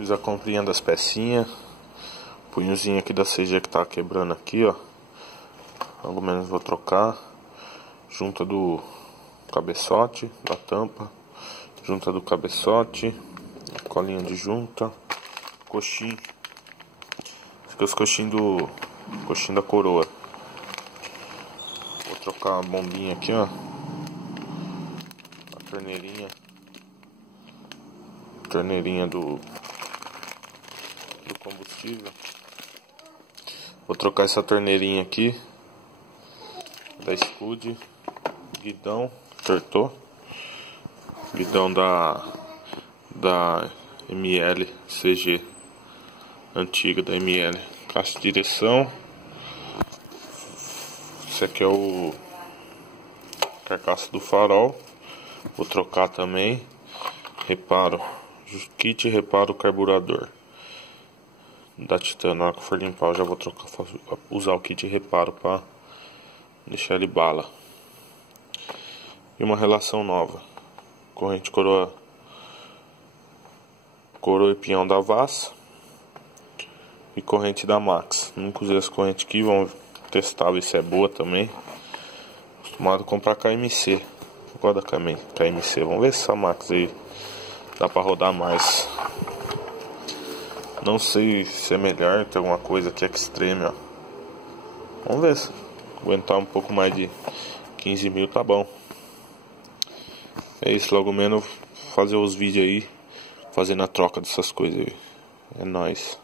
Fiz a comprinha das pecinhas. Punhozinho aqui da CG que tá quebrando aqui, ó. Logo menos vou trocar. Junta do cabeçote, da tampa. Junta do cabeçote. Colinha de junta. Coxim. Esse aqui é os coxinhos do... coxinho da coroa. Vou trocar a bombinha aqui, ó. A torneirinha. Torneirinha do combustível. Vou trocar essa torneirinha aqui da Scud. Guidão, tortou. Guidão da ML CG antiga da ML. Caixa de direção. Esse aqui é o carcaça do farol. Vou trocar também. Reparo. Kit reparo carburador da Titan. Na hora que for limpar eu já vou trocar, usar o kit reparo para deixar ele bala. E uma relação nova. Corrente coroa e pinhão da Vaz. E corrente da Max. Nunca usei essa corrente aqui, vamos testar ver se é boa também. Acostumado a comprar KMC. Eu gosto da KMC. Vamos ver se essa Max aí dá pra rodar mais. Não sei se é melhor, tem alguma coisa aqui extreme, ó. Vamos ver se aguentar um pouco mais de 15 mil tá bom. É isso, logo menos fazer os vídeos aí, fazendo a troca dessas coisas aí. É nóis.